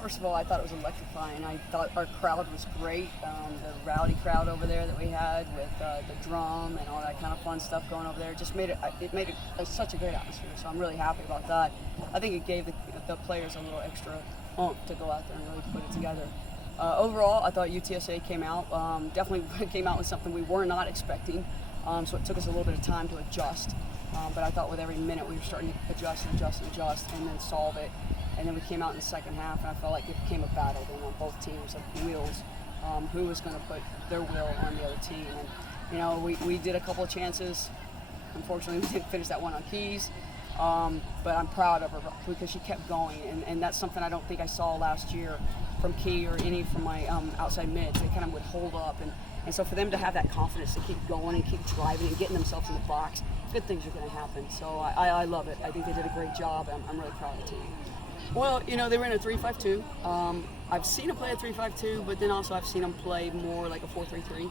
first of all, I thought it was electrifying. I thought our crowd was great. The rowdy crowd over there that we had with the drum and all that kind of fun stuff going over there just made it such a great atmosphere. So I'm really happy about that. I think it gave the players a little extra oomph to go out there and really put it together. Overall, I thought UTSA came out, definitely came out with something we were not expecting. So it took us a little bit of time to adjust. But I thought with every minute we were starting to adjust, and then solve it. And then we came out in the second half, and I felt like it became a battle then on both teams of wheels, who was going to put their will on the other team. And we did a couple of chances. Unfortunately, we didn't finish that one on Keys, but I'm proud of her because she kept going, and that's something I don't think I saw last year from Key or any from my outside mids. They kind of would hold up, and so for them to have that confidence to keep going and keep driving and getting themselves in the box, good things are going to happen. So I love it. I think they did a great job. I'm really proud of the team. Well, they were in a 3-5-2. I've seen them play a 3-5-2, but then also I've seen them play more like a 4-3-3.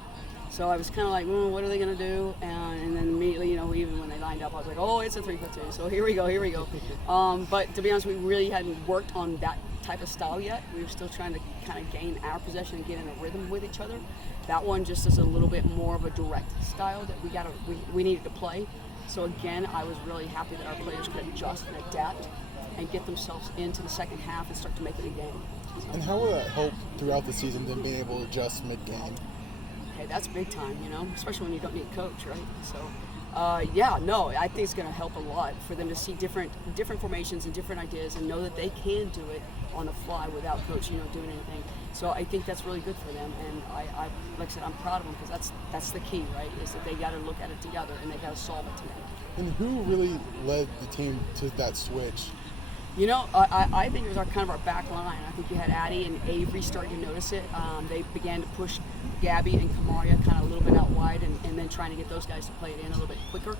So I was kind of like, what are they going to do? And then immediately, even when they lined up, I was like, oh, it's a 3-5-2. So here we go. But to be honest, we really hadn't worked on that type of style yet. We were still trying to kind of gain our possession and get in a rhythm with each other. That one just is a little bit more of a direct style that we needed to play. So again, I was really happy that our players could adjust and adapt and get themselves into the second half and start to make it a game. And how will that help throughout the season, then being able to adjust mid-game? Hey, that's big time, especially when you don't need a coach, right? So, I think it's going to help a lot for them to see different formations and different ideas and know that they can do it on the fly without coach, doing anything. So I think that's really good for them, and I like I said, I'm proud of them because that's the key, right? Is that they got to look at it together and they got to solve it together. And who really led the team to that switch? I think it was kind of our back line. I think you had Addie and Avery starting to notice it. They began to push Gabby and Kamaria kind of a little bit out wide and then trying to get those guys to play it in a little bit quicker.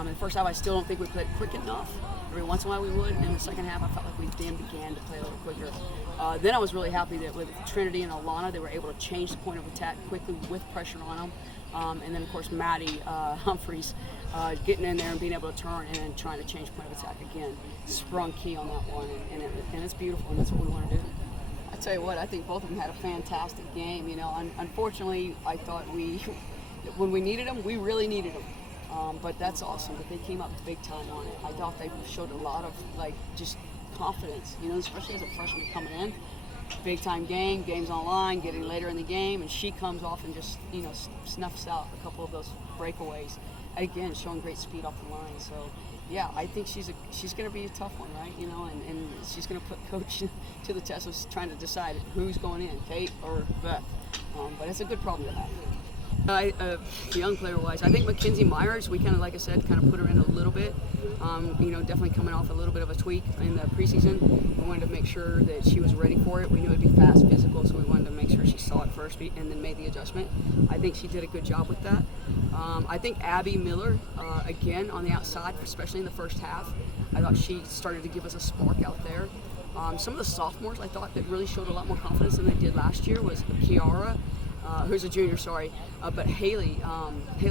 In the first half, I still don't think we played quick enough. Every once in a while we would. In the second half, I felt like we then began to play a little quicker. Then I was really happy that with Trinity and Alana, they were able to change the point of attack quickly with pressure on them. And then, of course, Maddie Humphreys getting in there and being able to turn and then trying to change point of attack again. Sprung Key on that one, and it's beautiful, and that's what we want to do. I tell you what, I think both of them had a fantastic game. Unfortunately, I thought when we needed them, we really needed them. But that's awesome that they came up big time on it. I thought they showed a lot of just confidence, especially as a freshman coming in. Big time game's on line, getting later in the game, and she comes off and just snuffs out a couple of those breakaways. Again, showing great speed off the line. So yeah, I think she's going to be a tough one, right? And she's going to put coach to the test of trying to decide who's going in, Kate or Beth. But it's a good problem to have. Young player-wise, I think Mackenzie Myers, we kind of, like I said, kind of put her in a little bit. Definitely coming off a little bit of a tweak in the preseason. We wanted to make sure that she was ready for it. We knew it'd be fast, physical, so we wanted to make sure she saw it first and then made the adjustment. I think she did a good job with that. I think Abby Miller, again, on the outside, especially in the first half, I thought she started to give us a spark out there. Some of the sophomores I thought that really showed a lot more confidence than they did last year was Kiara, who's a junior, but Haley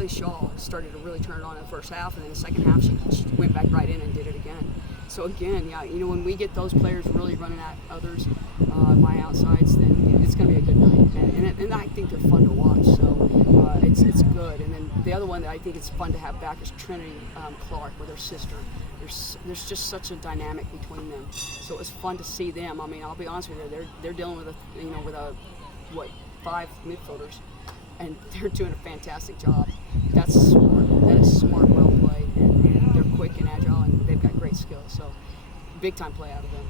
Shaw started to really turn it on in the first half, and then the second half she went back right in and did it again. So again, when we get those players really running at others, my outsides, then it's going to be a good night, and I think they're fun to watch. So it's good. And then the other one that I think it's fun to have back is Trinity Clark with her sister. There's just such a dynamic between them. So it was fun to see them. I mean, I'll be honest with you, they're dealing with a 5 midfielders, and they're doing a fantastic job. That's smart. That is smart, well played, and they're quick and agile, and they've got great skills. So big time play out of them.